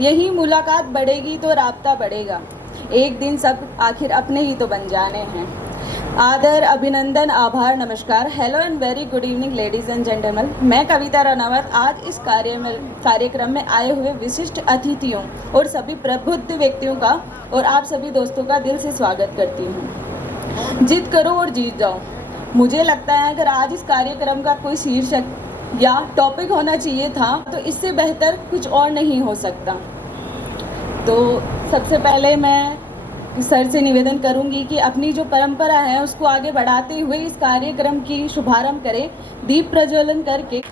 यही मुलाकात बढ़ेगी तो राब्ता बढ़ेगा। एक दिन सब आखिर अपने ही तो बन जाने हैं। आदर, अभिनंदन, आभार, नमस्कार। Hello and very good evening ladies and gentleman. मैं कविता रनावत आज इस कार्यक्रम में आए हुए विशिष्ट अतिथियों और सभी प्रबुद्ध व्यक्तियों का और आप सभी दोस्तों का दिल से स्वागत करती हूँ। जिद करो और जीत जाओ। मुझे लगता है अगर आज इस कार्यक्रम का कोई शीर्षक या टॉपिक होना चाहिए था तो इससे बेहतर कुछ और नहीं हो सकता। तो सबसे पहले मैं सर से निवेदन करूंगी कि अपनी जो परंपरा है उसको आगे बढ़ाते हुए इस कार्यक्रम की शुभारंभ करें दीप प्रज्वलन करके।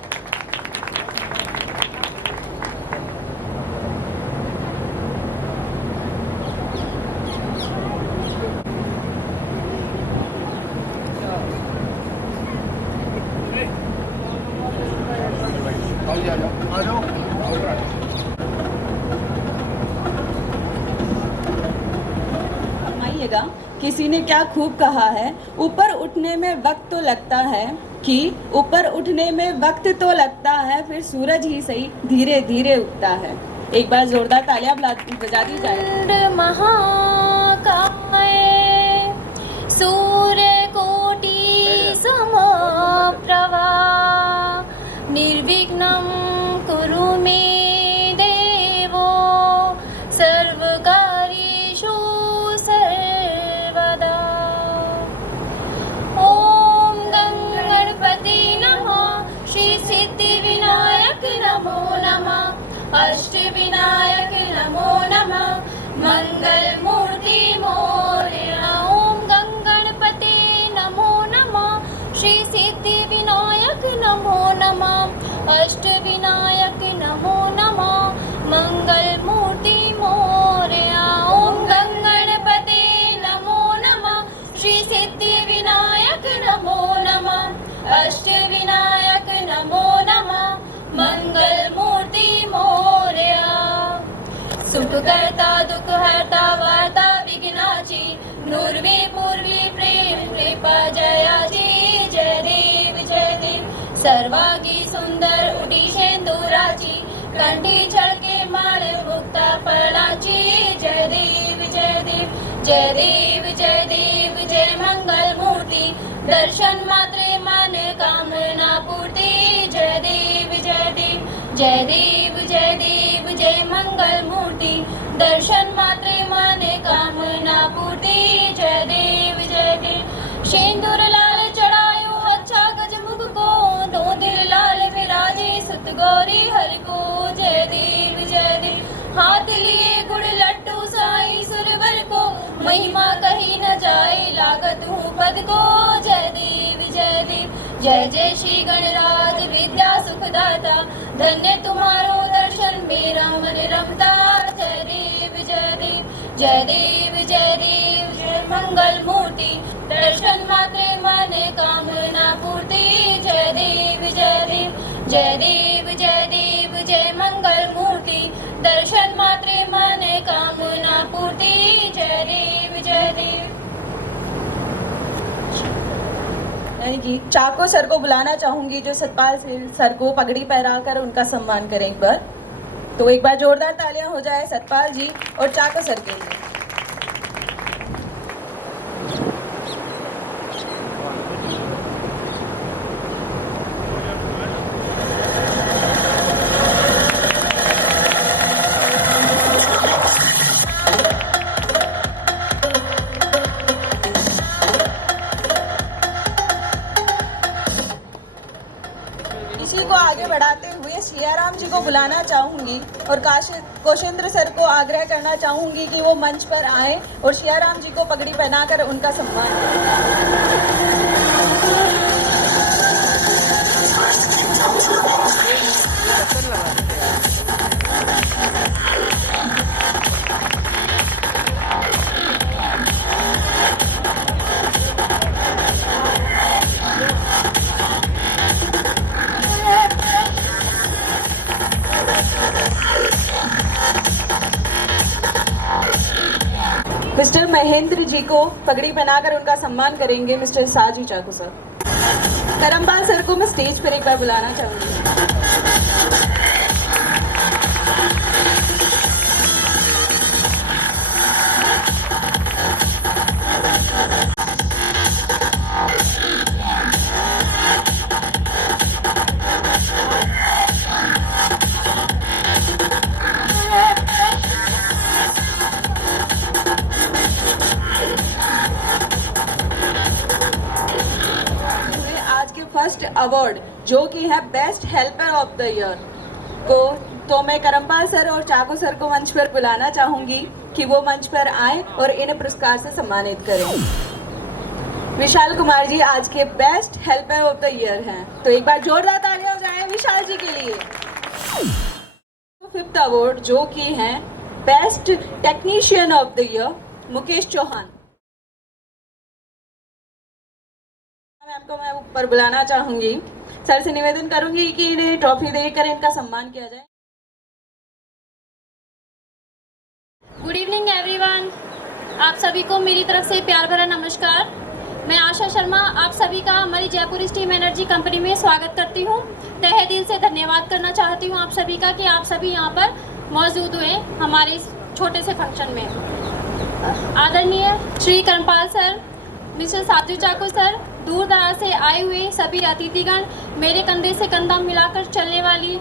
किसी ने क्या खूब कहा है, ऊपर उठने में वक्त तो लगता है, कि ऊपर उठने में वक्त तो लगता है, फिर सूरज ही सही धीरे धीरे उगता है। एक बार जोरदार तालियां बजा दी जाए। महाकाय सूर्य कोटि समप्रभा निर्विघ्नं कुरु मे देवो सर्वकार्येषु सर्वदा। ओम गणपति नमः, श्री सिद्धिविनायक नमो नमः, अष्टविनायक नमो नमः, मंगलमूर्ति मोरया। ओम गणपते नमो नमः, श्री सिद्धिविनायक नमो नमः, अष्टविनायक नमो नमः, मंगलमूर्ति मोरया। ओम गणपते नमो नमः, श्री सिद्धिविनायक नमो नमः, अष्टविनायक नमो नमः, मंगलमूर्ति मोरया। सुख करता दुख हरता वार्ता विघ्नाची, नुर्वी पूर्वी प्रेम कृपा जयाची। जय देव जय देव सर्वांगी सुंदर उडी शेंदुराची, कंठी छळके माळ मुक्ता फळाची। जय देव जय देव जय देव जय देव जय मंगल मूर्ती, दर्शन मात्रे मन कामना पूर्ती। जय देव जय देव जय देव जय देव जय मंगल मूर्ति, दर्शन मात्रे मन कामना पूर्ति। जय देव जय देव शेंदूर लाल चढ़ायो अच्छा गजमुख को, दो दिल लाल विराजे सुत गौरी हर को। जय देव जय देव हाथ लिए गुड़ लड्डू साई सुरवर को, महिमा कही न जाए लागत हूँ पद को। जय देव जय देव जय जय श्री गणराज विद्या सुखदाता, धन्य तुम्हारो दर्शन मेरा मन रमता। जय देव जय देव जय देव जय देव जय मंगल मूर्ति, दर्शन मात्रे मन कामना पूर्ति। जय देव जय देव जय देव जय देव जय मंगल मूर्ति, दर्शन मात्रे मन कामना पूर्ति। जय देव जय देव। यानी कि चाको सर को बुलाना चाहूंगी जो सतपाल सर को पगड़ी पहराकर उनका सम्मान करें एक बार। तो एक बार जोरदार तालियां हो जाए सतपाल जी और चाको सर के लिए। इसी को आगे बढ़ाते हुए सियाराम जी को बुलाना चाहूंगी और कौशेंद्र सर को आग्रह करना चाहूंगी कि वो मंच पर आए और सियाराम जी को पगड़ी पहनाकर उनका सम्मान करें। मिस्टर महेंद्र जी को पगड़ी पहनाकर उनका सम्मान करेंगे मिस्टर साजी चाकू सर। करमपाल सर को मैं स्टेज पर एक बार बुलाना चाहूंगी। अवार्ड जो कि है best helper of the year को, तो मैं करमपाल सर और चाको सर को मंच पर बुलाना चाहूंगी कि वो मंच पर आए और इन्हें पुरस्कार से सम्मानित करें। विशाल कुमार जी आज के best helper of the year हैं, तो एक बार जोरदार तालियां हो जाए विशाल जी के लिए। फिफ्थ अवार्ड जो कि है best technician of the year Mukesh Chauhan ma'am को मैं ऊपर बुलाना चाहूंगी। सर से निवेदन करूंगी कि इन्हें ट्रॉफी देकर इनका सम्मान किया जाए। गुड इवनिंग एवरीवन, आप सभी को मेरी तरफ से प्यार भरा नमस्कार। मैं आशा शर्मा आप सभी का हमारी जयपुर स्टीम एनर्जी कंपनी में स्वागत करती हूँ। तहे दिल से धन्यवाद करना चाहती हूँ आप सभी का कि आप सभी यहाँ पर मौजूद हुए हमारे इस छोटे से फंक्शन में। आदरणीय Shri Karampal sir, mister Saju Chacko sir, दूर दराज से आए हुए सभी अतिथिगण, मेरे कंधे से कंधा मिलाकर चलने वाली,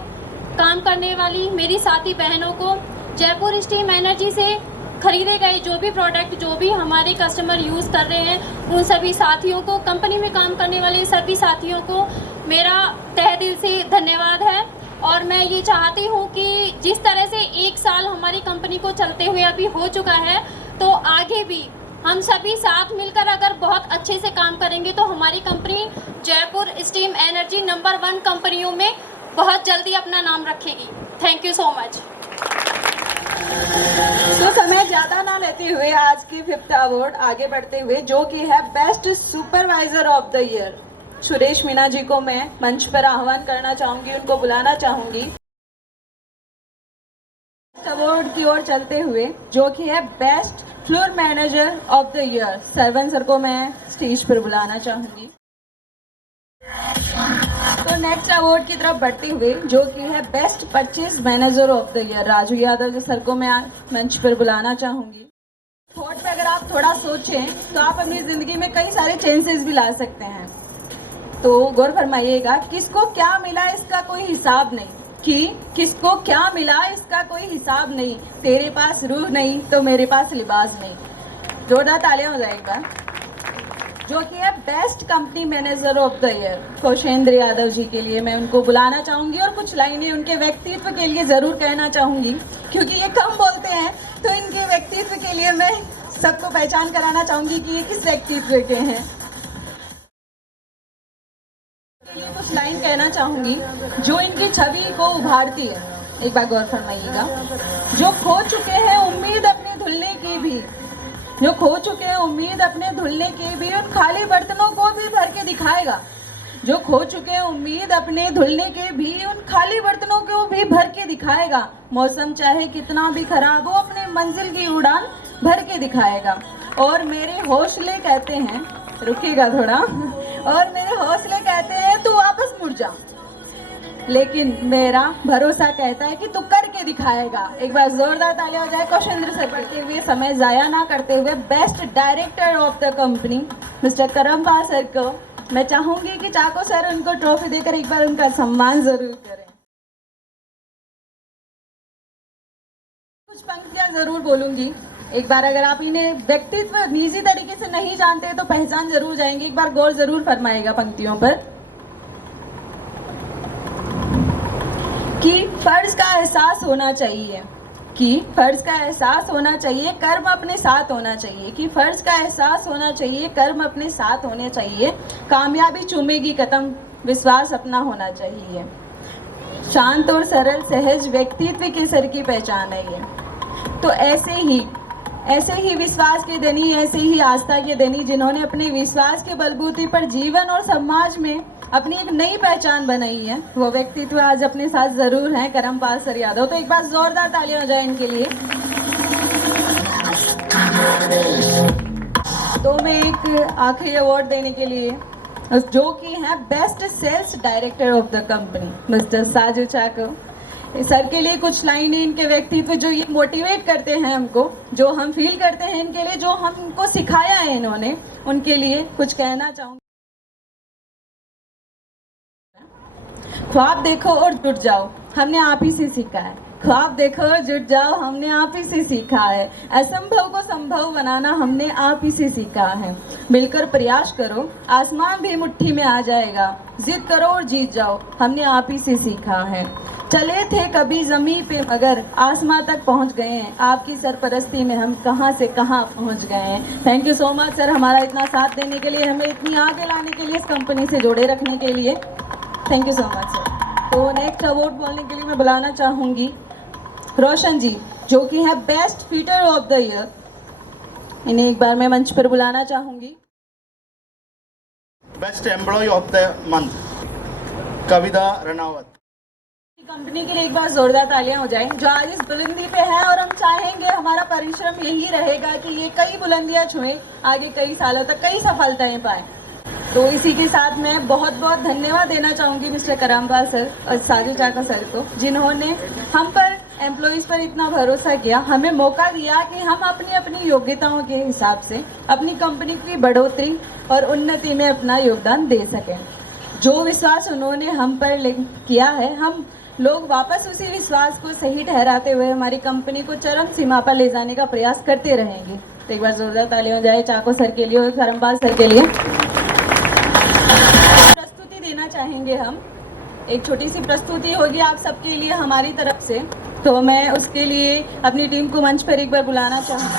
काम करने वाली मेरी साथी बहनों को, जयपुर स्टीम एनर्जी से खरीदे गए जो भी प्रोडक्ट जो भी हमारे कस्टमर यूज़ कर रहे हैं उन सभी साथियों को, कंपनी में काम करने वाले सभी साथियों को मेरा तहे दिल से धन्यवाद है। और मैं ये चाहती हूँ कि जिस तरह से एक साल हमारी कंपनी को चलते हुए अभी हो चुका है, तो आगे भी हम सभी साथ मिलकर अगर बहुत अच्छे से काम करेंगे तो हमारी company Jaipur steam energy number 1 कंपनियों में बहुत जल्दी अपना नाम रखेगी। Thank you so much. तो समय ज़्यादा ना लेते हुए आज की फिफ्थ अवार्ड आगे बढ़ते हुए जो कि है best supervisor of the year Suresh Meena ji को मैं मंच पर आह्वान करना चाहूँगी, उनको बुलाना चाहूँगी। अवार्ड की ओर चलते हुए जो कि है best floor manager of the year Sarvan sir को मैं स्टेज पर बुलाना चाहूँगी। तो नेक्स्ट अवार्ड की तरफ बढ़ते हुए जो कि है best purchase manager of the year Raju Yadav ji sir को मैं मंच पर बुलाना चाहूँगी। थॉट पे अगर आप थोड़ा सोचें तो आप अपनी ज़िंदगी में कई सारे चेंजेस भी ला सकते हैं। तो गौर फरमाइएगा, किसको क्या मिला इसका कोई हिसाब नहीं, कि किसको क्या मिला इसका कोई हिसाब नहीं, तेरे पास रूह नहीं तो मेरे पास लिबास नहीं। जोरदार तालियां हो जाए एक बार। जो कि है best company manager of the year Kaushendra Yadav ji के लिए मैं उनको बुलाना चाहूँगी और कुछ लाइनें उनके व्यक्तित्व के लिए ज़रूर कहना चाहूँगी, क्योंकि ये कम बोलते हैं तो इनके व्यक्तित्व के लिए मैं सबको पहचान कराना चाहूँगी कि ये किस व्यक्तित्व के हैं। कुछ लाइन कहना चाहूँगी जो इनकी छवि को उभारती है। एक बार गौर फरमाइएगा। जो खो चुके हैं उम्मीद अपने धुलने की भी, जो खो चुके हैं उम्मीद अपने धुलने की भी, उन खाली बर्तनों को भी भर के दिखाएगा। जो खो चुके हैं उम्मीद अपने धुलने के भी, उन खाली बर्तनों को भी भर के दिखाएगा। मौसम चाहे कितना भी खराब हो अपने मंजिल की उड़ान भर के दिखाएगा। और मेरे हौसले कहते हैं, रुकिएगा थोड़ा, और मेरे हौसले कहते हैं तू वापस मुड़ जा, लेकिन मेरा भरोसा कहता है कि तू करके दिखाएगा। एक बार जोरदार तालियां हो जाए कौशेंद्र सर। बढ़ते हुए समय जाया ना करते हुए best director of the company mister Karampal sir को मैं चाहूंगी कि चाको सर उनको ट्रॉफी देकर एक बार उनका सम्मान जरूर करें। कुछ पंक्तियां जरूर बोलूंगी। एक बार अगर आप इन्हें व्यक्तित्व निजी तरीके से नहीं जानते तो पहचान जरूर जाएंगे। एक बार गौर जरूर फरमाएगा पंक्तियों पर कि फर्ज का एहसास होना चाहिए, कि फर्ज का एहसास होना चाहिए, कर्म अपने साथ होना चाहिए, कि फर्ज का एहसास होना चाहिए, कर्म अपने साथ होने चाहिए, कामयाबी चूमेगी कदम, विश्वास अपना होना चाहिए। शांत और सरल सहज व्यक्तित्व के सर की पहचान है ये। तो ऐसे ही विश्वास के धनी, ऐसे ही आस्था के धनी जिन्होंने अपने विश्वास के बलबूते पर जीवन और समाज में अपनी एक नई पहचान बनाई है, वो व्यक्तित्व आज अपने साथ जरूर हैं करमपाल सर यादव। तो एक बार जोरदार तालियां हो जाए इनके लिए। तो मैं एक आखिरी अवार्ड देने के लिए जो कि है best sales director of the company mister Saju Chacko sir के लिए कुछ लाइनें, इनके व्यक्तित्व जो ये मोटिवेट करते हैं हमको, जो हम फील करते हैं इनके लिए, जो हमको सिखाया है इन्होंने, उनके लिए कुछ कहना चाहूँगी। ख्वाब देखो और जुट जाओ, हमने आप ही से सीखा है। ख्वाब देखो जुट जाओ हमने आप ही से सीखा है, असंभव को संभव बनाना हमने आप ही से सीखा है। मिलकर प्रयास करो आसमान भी मुट्ठी में आ जाएगा, जिद करो और जीत जाओ हमने आप ही से सीखा है। चले थे कभी ज़मीं पे मगर आसमां तक पहुंच गए हैं, आपकी सरपरस्ती में हम कहां से कहां पहुंच गए हैं। Thank you so much sir, हमारा इतना साथ देने के लिए, हमें इतनी आगे लाने के लिए, इस कंपनी से जोड़े रखने के लिए। Thank you so much sir. तो नेक्स्ट अवार्ड बोलने के लिए मैं बुलाना चाहूँगी रोशन जी, जो कि है best fitter of the year. इन्हें एक बार मैं मंच पर बुलाना चाहूँगी। Best employ of the month Kavita Ranawat. Company के लिए एक बार जोरदार तालियां हो जाएं, जो आज इस बुलंदी पे है, और हम चाहेंगे हमारा परिश्रम यही रहेगा कि ये कई बुलंदियां छुएं, आगे कई सालों तक कई सफलताएं पाएं। तो इसी के साथ मैं बहुत बहुत धन्यवाद देना चाहूँगी मिस्टर करमपाल सर और साजू चाका सर को, जिन्होंने हम पर एम्प्लॉइज़ पर इतना भरोसा किया, हमें मौका दिया कि हम अपनी अपनी योग्यताओं के हिसाब से अपनी कंपनी की बढ़ोतरी और उन्नति में अपना योगदान दे सकें। जो विश्वास उन्होंने हम पर किया है, हम लोग वापस उसी विश्वास को सही ठहराते हुए हमारी कंपनी को चरम सीमा पर ले जाने का प्रयास करते रहेंगे। तो एक बार जोरदार तालियां हो जाए चाको सर के लिए और करमपाल सर के लिए। प्रस्तुति देना चाहेंगे हम, एक छोटी सी प्रस्तुति होगी आप सबके लिए हमारी तरफ से। तो मैं उसके लिए अपनी टीम को मंच पर एक बार बुलाना चाहूँगी।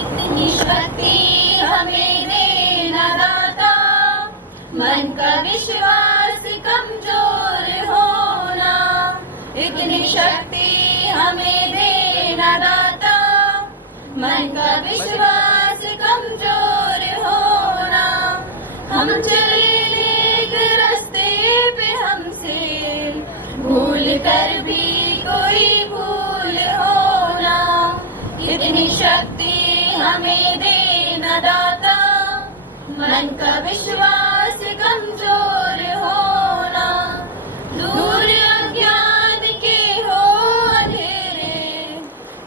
इतनी शक्ति हमें देना दाता, मन का विश्वास कमजोर होना। इतनी शक्ति हमें देना दाता, मन का विश्वास कमजोर होना। हम चले एक रास्ते पे हमसे भूल कर भी कोई भूल होना। इतनी शक्ति हमें देना दाता, मन का विश्वास कमजोर होना। दूर अज्ञान के हो अंधेरे,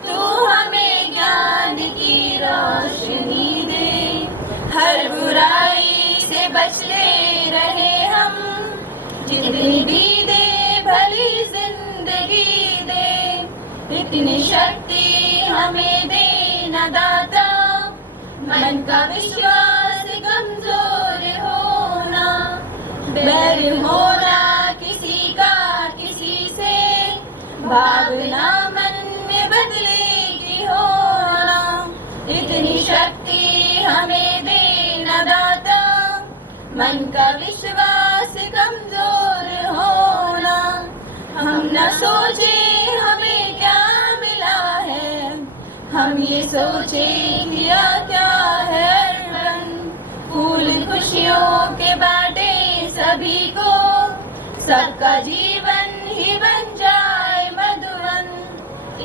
तू हमें ज्ञान की रोशनी दे। हर बुराई से बचते रहे हम, जितनी भी दे भली जिंदगी दे। इतनी शक्ति हमें देना दाता, मन का विश्वास कमजोर होना। बैर होना किसी का किसी से, भावना मन में बदलेगी होना। इतनी शक्ति हमें देना दाता, मन का विश्वास कमजोर होना। हम न सोचे हमें क्या मिला है, हम ये सोचे किया क्या है अर्पण। फूल खुशियों के बाटे सभी को, सबका जीवन ही बन जाए मधुवन।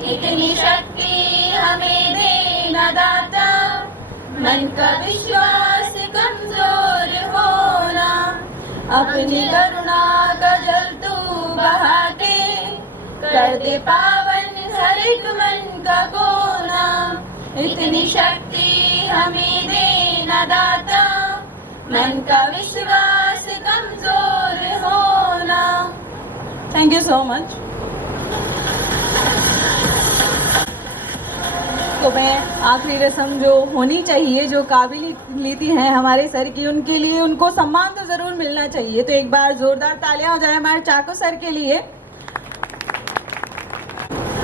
इतनी शक्ति हमें देना दाता, मन का विश्वास कमजोर होना। अपनी करुणा का जल तू बहा के, कर दे पावन हर एक मन का कोना। इतनी शक्ति हमें देना दाता, मन का विश्वास कमजोर होना। Thank you so much. तो मैं आखिरी रस्म जो होनी चाहिए, जो काबिलियत हैं हमारे सर की, उनके लिए उनको सम्मान तो ज़रूर मिलना चाहिए। तो एक बार ज़ोरदार तालियां हो जाए हमारे चाको सर के लिए।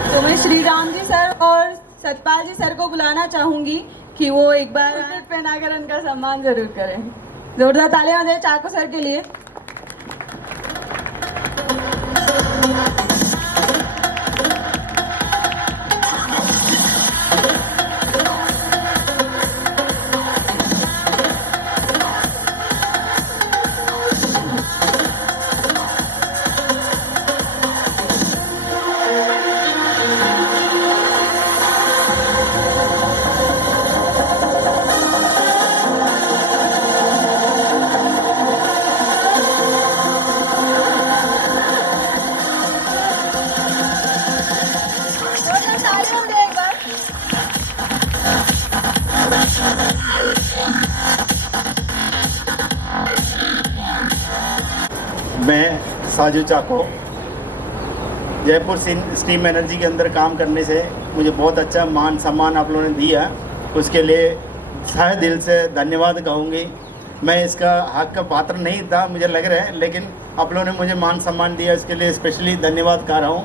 तो मैं श्री राम जी सर और सतपाल जी सर को बुलाना चाहूँगी कि वो एक बार पहनाकर उनका सम्मान ज़रूर करें। ज़ोरदार तालियां हो जाए चाको सर के लिए। मैं साजू चाको, जयपुर स्टीम एनर्जी के अंदर काम करने से मुझे बहुत अच्छा मान सम्मान आप लोगों ने दिया, उसके लिए तहे दिल से धन्यवाद कहूँगी। मैं इसका हक का पात्र नहीं था मुझे लग रहा है, लेकिन आप लोगों ने मुझे मान सम्मान दिया, इसके लिए स्पेशली धन्यवाद कह रहा हूँ।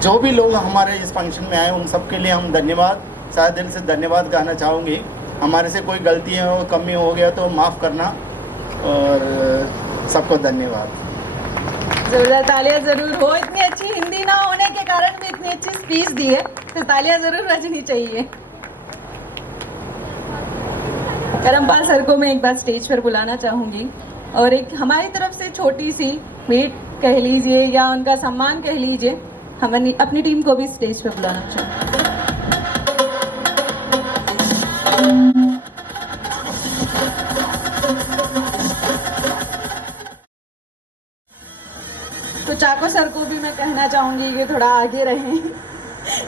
जो भी लोग हमारे इस फंक्शन में आए उन सब के लिए हम धन्यवाद, तहे दिल से धन्यवाद कहना चाहूँगी। हमारे से कोई गलतियाँ हो, कमी हो गया तो माफ़ करना, और सबको धन्यवाद। जोरदार तालियां जरूर हो। इतनी अच्छी हिंदी ना होने के कारण भी इतनी अच्छी स्पीच दी है, तो तालियां जरूर बजनी चाहिए। करमपाल सर को मैं एक बार स्टेज पर बुलाना चाहूँगी और एक हमारी तरफ से छोटी सी भेंट कह लीजिए या उनका सम्मान कह लीजिए, हम अपनी टीम को भी स्टेज पर बुलाना चाहूँगी। तो चाको सर को भी मैं कहना चाहूँगी कि थोड़ा आगे रहें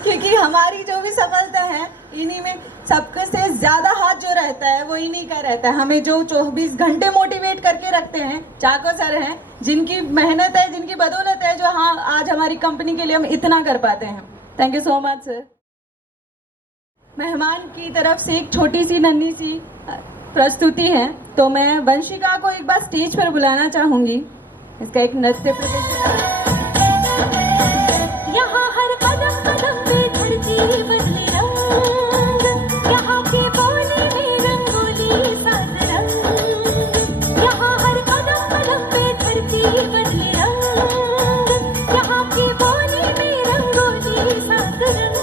क्योंकि हमारी जो भी सफलता है इन्हीं में सबके से ज़्यादा हाथ जो रहता है वो इन्हीं का रहता है। हमें जो 24 घंटे मोटिवेट करके रखते हैं चाको सर हैं, जिनकी मेहनत है, जिनकी बदौलत है जो हाँ आज हमारी कंपनी के लिए हम इतना कर पाते हैं। Thank you so much sir. मेहमान की तरफ से एक छोटी सी नन्ही सी प्रस्तुति है, तो मैं वंशिका को एक बार स्टेज पर बुलाना चाहूँगी। इसका एक नृत्य प्रदर्शन। यहाँ हर कदम कदम पे धरती बदले रंग, यहाँ के बोले में रंगोली सात रंग। यहाँ हर कदम कदम पे धरती बदले रंग, यहाँ के बोले में रंगोली सात रंग।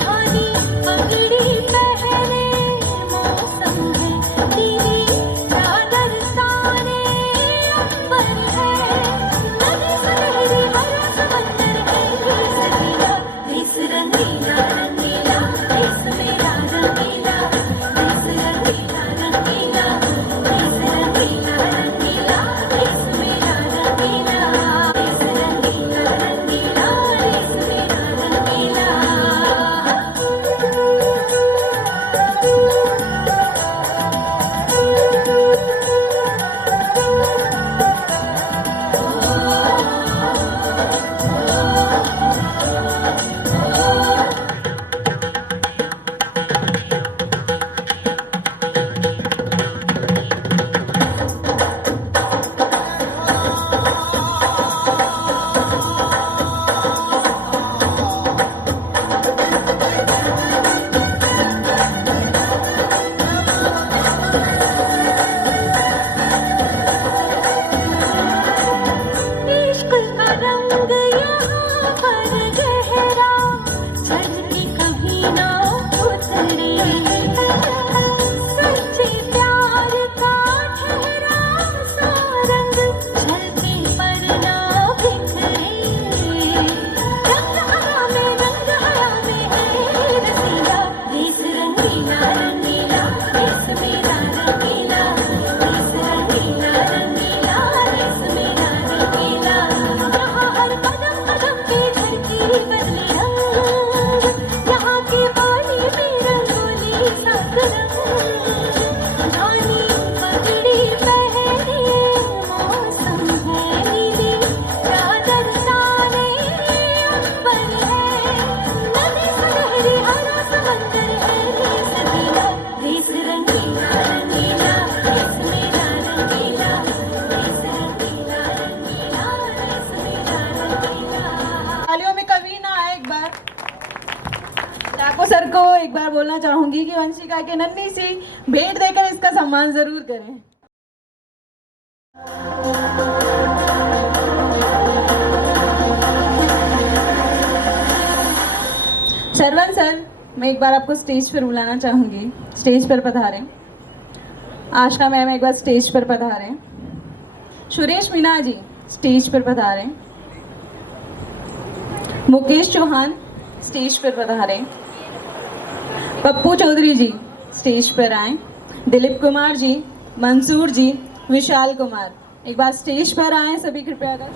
धानी पगड़ी पहने मौसम है, नीली चादर ताने अंबर है, नदी सुनहरी हरा समंदर है, देश रंगीला रंगीला, देश मेरा रंगीला, देश रंगीला रंगीला, देश रंगीला रंगीला, देश मेरा रंगीला, देश रंगीला रंगीला, देश मेरा रंगीला। इश्क का रंग यहाँ पर गहरा, चढ़ के कभी ना उतरे, सच्चे प्यार का ठहरा सा रंग, चलते पर ना बिखरे। रंग हरा में है रसीला, देश रंगीला रंगीला, देश मेरा रंगीला, देश रंगीला रंगीला, देश मेरा रंगीला। यहाँ हर कदम कदम पे धरती बदले रंग, यहाँ के बाली में रंगोली सात रंग। धानी पगड़ी पहने मौसम है, नीली चादर ताने अंबर है, नदी सुनहरी हरा समंदर है, देश रंगीला रंगीला, देश मेरा रंगीला, देश रंगीला रंगीला, देश मेरा रंगीला। तालियों में कभी ना आए। एक बार चाको सर को एक बार बोलना चाहूंगी कि वंशिका के नन्ही सी भेंट देकर इसका सम्मान जरूर करें। शरवण सर, मैं एक बार आपको स्टेज पर बुलाना चाहूंगी। स्टेज पर पधारें। आशा मैम एक बार स्टेज पर पधारें। सुरेश मीना जी स्टेज पर पधारें। मुकेश चौहान स्टेज पर पधारें। पप्पू चौधरी जी स्टेज पर आए। दिलीप कुमार जी, मंसूर जी, विशाल कुमार एक बार स्टेज पर आए सभी कृपया कर।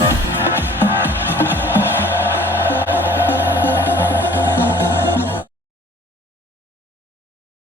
था।